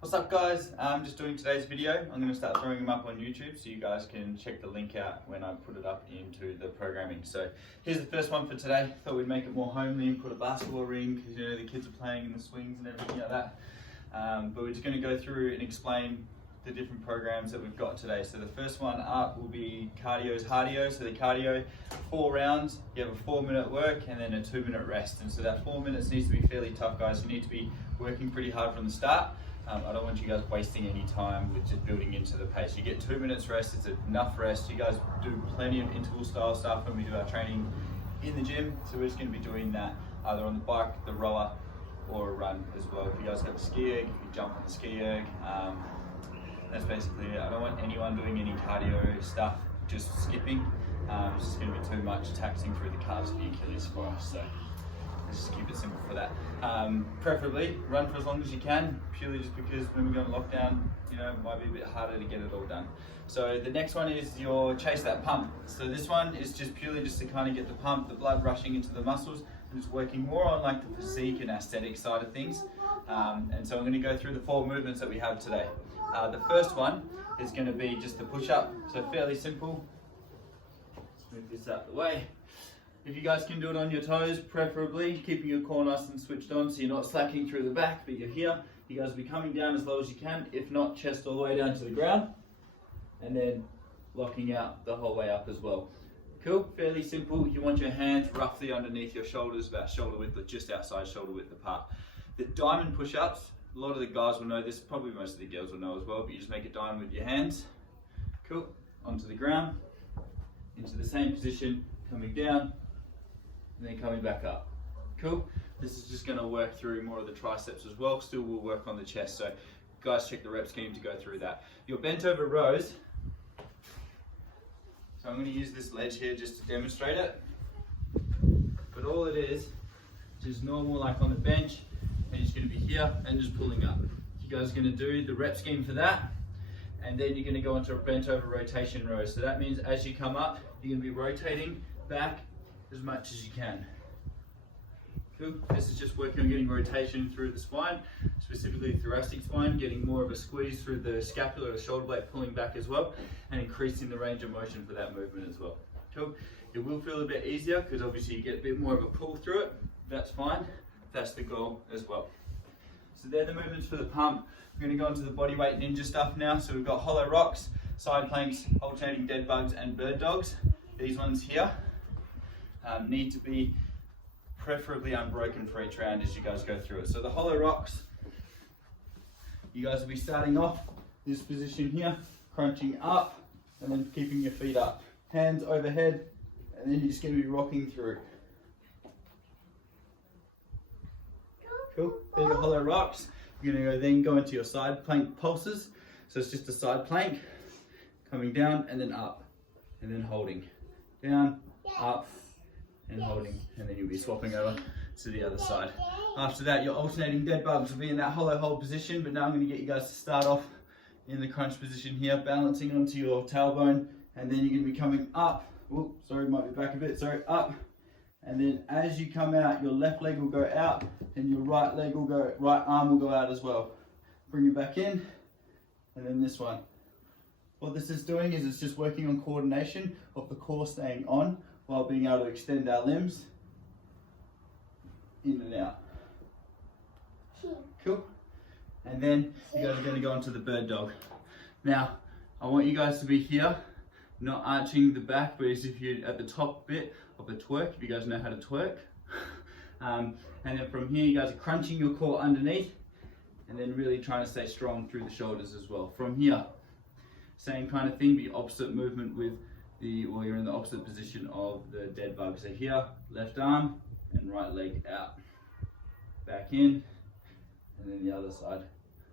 What's up guys, I'm just doing today's video. I'm going to start throwing them up on YouTube so you guys can check the link out when I put it up into the programming. So here's the first one for today. Thought we'd make it more homely and put a basketball ring because you know the kids are playing in the swings and everything like that. But we're just going to go through and explain the different programs that we've got today. So the first one up will be Cardio's Hardio. So the cardio, 4 rounds, you have a 4-minute work and then a 2-minute rest. And so that 4 minutes needs to be fairly tough guys. You need to be working pretty hard from the start. I don't want you guys wasting any time with just building into the pace. You get 2 minutes rest, it's enough rest. You guys do plenty of interval style stuff when we do our training in the gym. So we're just gonna be doing that either on the bike, the rower, or a run as well. If you guys got the ski erg, you jump on the ski erg. That's basically it. I don't want anyone doing any cardio stuff, just skipping. It's just gonna be too much taxing through the calves of the Achilles for us. So let's just keep it simple for that. Preferably run for as long as you can, purely just because when we go on lockdown, you know, it might be a bit harder to get it all done. So the next one is your chase that pump. So this one is just purely just to kind of get the pump, the blood rushing into the muscles, and just working more on like the physique and aesthetic side of things. And so I'm going to go through the 4 movements that we have today. The first one is going to be just the push-up, so fairly simple. Let's move this out of the way. If you guys can do it on your toes, preferably, keeping your core nice and switched on so you're not slacking through the back, but you're here. You guys will be coming down as low as you can, if not chest all the way down to the ground, and then locking out the whole way up as well. Cool, fairly simple. You want your hands roughly underneath your shoulders, about shoulder width or just outside shoulder width apart. The diamond push-ups, a lot of the guys will know this, probably most of the girls will know as well, but you just make a diamond with your hands. Cool, onto the ground, into the same position, coming down, and then coming back up. Cool. This is just going to work through more of the triceps as well. Still will work on the chest. So guys, check the rep scheme to go through that. Your bent over rows. So I'm going to use this ledge here just to demonstrate it. But all it is just normal like on the bench. And you're just going to be here and just pulling up. You guys are going to do the rep scheme for that. And then you're going to go into a bent over rotation row. So that means as you come up, you're going to be rotating back as much as you can. Cool. This is just working on getting rotation through the spine, specifically the thoracic spine, getting more of a squeeze through the scapula or shoulder blade, pulling back as well, and increasing the range of motion for that movement as well. Cool. It will feel a bit easier because obviously you get a bit more of a pull through it. That's fine. That's the goal as well. So they're the movements for the pump. We're going to go into the bodyweight ninja stuff now. So we've got hollow rocks, side planks, alternating dead bugs, and bird dogs. These ones here need to be preferably unbroken for each round as you guys go through it. So the hollow rocks, you guys will be starting off this position here, crunching up and then keeping your feet up. Hands overhead, and then you're just going to be rocking through. Cool, there are your hollow rocks. You're going to then go into your side plank pulses. So it's just a side plank, coming down and then up, and then holding. Down, up, and holding, and then you'll be swapping over to the other side. After that, your alternating dead bugs will be in that hollow hold position, but now I'm going to get you guys to start off in the crunch position here, balancing onto your tailbone, and then you're going to be coming up. Oh, sorry, might be back a bit, sorry, up. And then as you come out, your left leg will go out, and your right leg will go, right arm will go out as well. Bring it back in, and then this one. What this is doing is it's just working on coordination of the core staying on, while being able to extend our limbs in and out. Cool. And then you guys are going to go into the bird dog. Now, I want you guys to be here, not arching the back, but as if you're at the top bit of the twerk, if you guys know how to twerk. And then from here, you guys are crunching your core underneath, and then really trying to stay strong through the shoulders as well. From here, same kind of thing, but opposite movement with well, you're in the opposite position of the dead bug. So here, left arm and right leg out. Back in, and then the other side.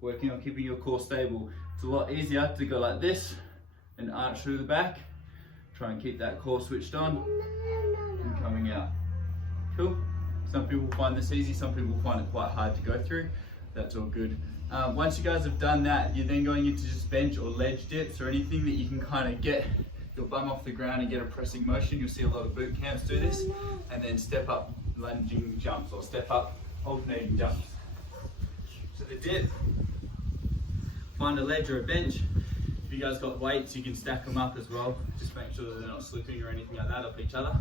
Working on keeping your core stable. It's a lot easier to go like this and arch through the back. Try and keep that core switched on and coming out. Cool. Some people find this easy, some people find it quite hard to go through. That's all good. Once you guys have done that, you're then going into just bench or ledge dips or anything that you can kind of get your bum off the ground and get a pressing motion. You'll see a lot of boot camps do this. And then step up lunging jumps or step up alternating jumps. So the dip, find a ledge or a bench. If you guys got weights, you can stack them up as well. Just make sure that they're not slipping or anything like that off each other.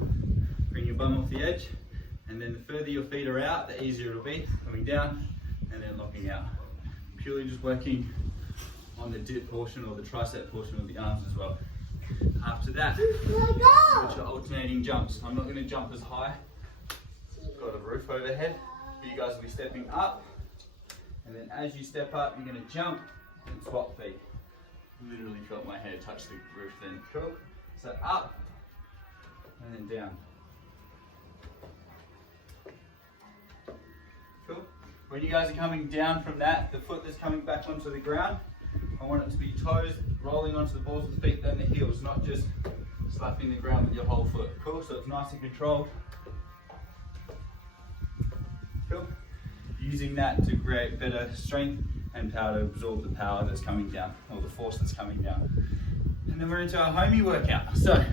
Bring your bum off the edge, and then the further your feet are out, the easier it'll be. Coming down and then locking out. Purely just working on the dip portion or the tricep portion of the arms as well. After that, got your alternating jumps. I'm not going to jump as high. Got a roof overhead, but you guys will be stepping up, and then as you step up, you're going to jump and swap feet. Literally felt my head touch the roof then. Cool. So up and then down. Cool. When you guys are coming down from that, the foot that's coming back onto the ground, I want it to be toes rolling onto the balls of the feet, then the heels, not just slapping the ground with your whole foot. Cool, so it's nice and controlled. Cool. Using that to create better strength and power to absorb the power that's coming down, or the force that's coming down. And then we're into our homey workout. So,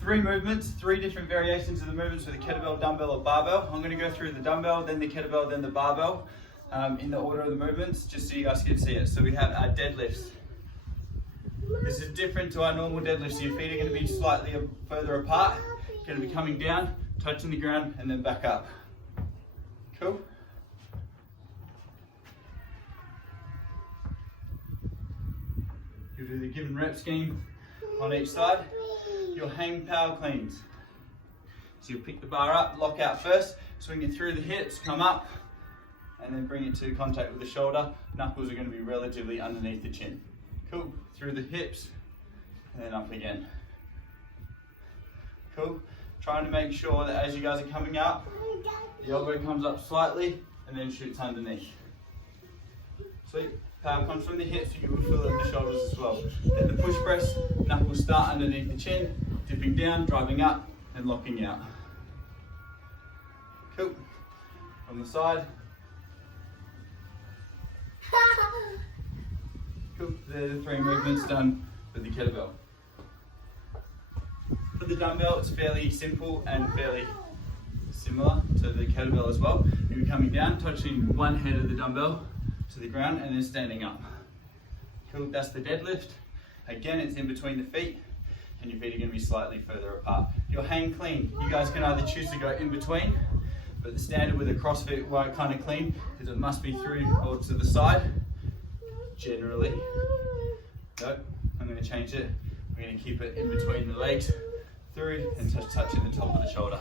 3 movements, 3 different variations of the movements with a kettlebell, dumbbell, or barbell. I'm going to go through the dumbbell, then the kettlebell, then the barbell, in the order of the movements, just so you guys can see it. So we have our deadlifts. This is different to our normal deadlifts. So your feet are going to be slightly further apart. You're going to be coming down, touching the ground, and then back up. Cool. You do the given rep scheme on each side. Your hang power cleans. So you'll pick the bar up, lock out first, swing it through the hips, come up, and then bring it to contact with the shoulder. Knuckles are going to be relatively underneath the chin. Cool. Through the hips, and then up again. Cool. Trying to make sure that as you guys are coming up, the elbow comes up slightly and then shoots underneath. Sweet. Power comes from the hips, you can feel it in the shoulders as well. Then the push press, knuckles start underneath the chin, dipping down, driving up, and locking out. Cool. From the side. Cool. They're the 3 movements done with the kettlebell. For the dumbbell, it's fairly simple and fairly similar to the kettlebell as well. You'll be coming down, touching one head of the dumbbell to the ground, and then standing up. Cool, that's the deadlift. Again, it's in between the feet, and your feet are going to be slightly further apart. Your hang clean, you guys can either choose to go in between, but the standard with a CrossFit kind of clean is it must be through or to the side, generally. Nope, I'm going to change it. We're going to keep it in between the legs, through, and touching the top of the shoulder.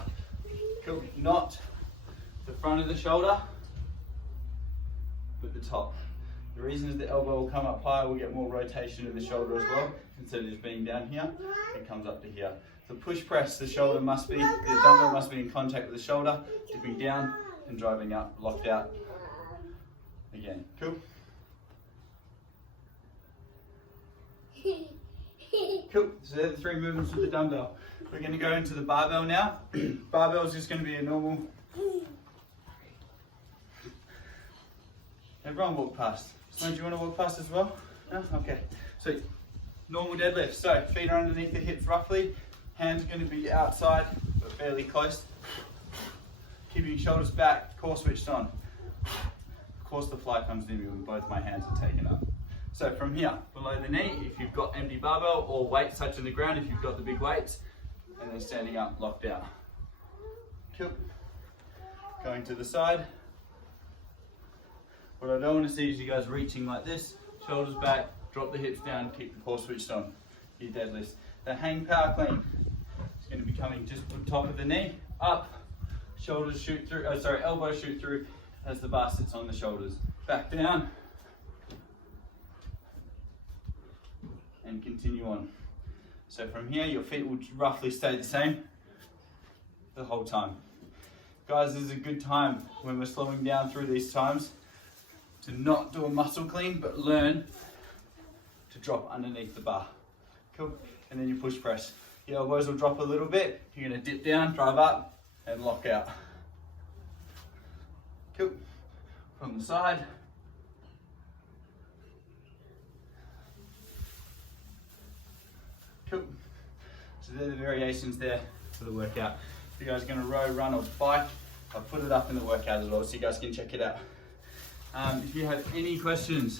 Cool, not the front of the shoulder, but the top. The reason is the elbow will come up higher, we'll get more rotation in the shoulder as well. Instead of just being down here, it comes up to here. The push press, the dumbbell must be in contact with the shoulder, dipping down and driving up, locked out. Again, cool? Cool, so they're the 3 movements with the dumbbell. We're going to go into the barbell now. Barbell is just going to be a normal. Everyone walk past. So do you want to walk past as well? No? Okay. So normal deadlift. So feet are underneath the hips roughly. Hands are going to be outside but fairly close. Keeping your shoulders back, core switched on. Of course the fly comes near me when both my hands are taken up. So from here, below the knee, if you've got empty barbell or weights touching the ground, if you've got the big weights, and then standing up, locked out. Cool. Going to the side. What I don't want to see is you guys reaching like this, shoulders back, drop the hips down, keep the core switched on. Your deadlifts. The hang power clean is going to be coming just on top of the knee, up, shoulders shoot through, elbows shoot through as the bar sits on the shoulders. Back down, and continue on. So from here, your feet will roughly stay the same the whole time. Guys, this is a good time when we're slowing down through these times to not do a muscle clean, but learn to drop underneath the bar. Cool. And then you push press. Your elbows will drop a little bit. You're going to dip down, drive up, and lock out. Cool. From the side. Cool. So they're the variations there for the workout. If you guys are going to row, run, or bike, I'll put it up in the workout as well so you guys can check it out. If you have any questions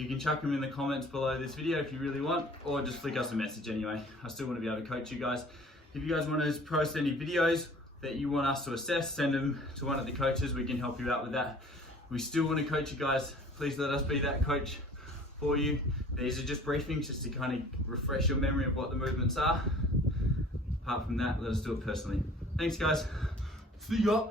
You can chuck them in the comments below this video if you really want, or just flick us a message anyway. I still want to be able to coach you guys. If you guys want to post any videos that you want us to assess, send them to one of the coaches. We can help you out with that. We still want to coach you guys. Please let us be that coach for you. These are just briefings just to kind of refresh your memory of what the movements are. Apart from that, let us do it personally. Thanks guys. See ya.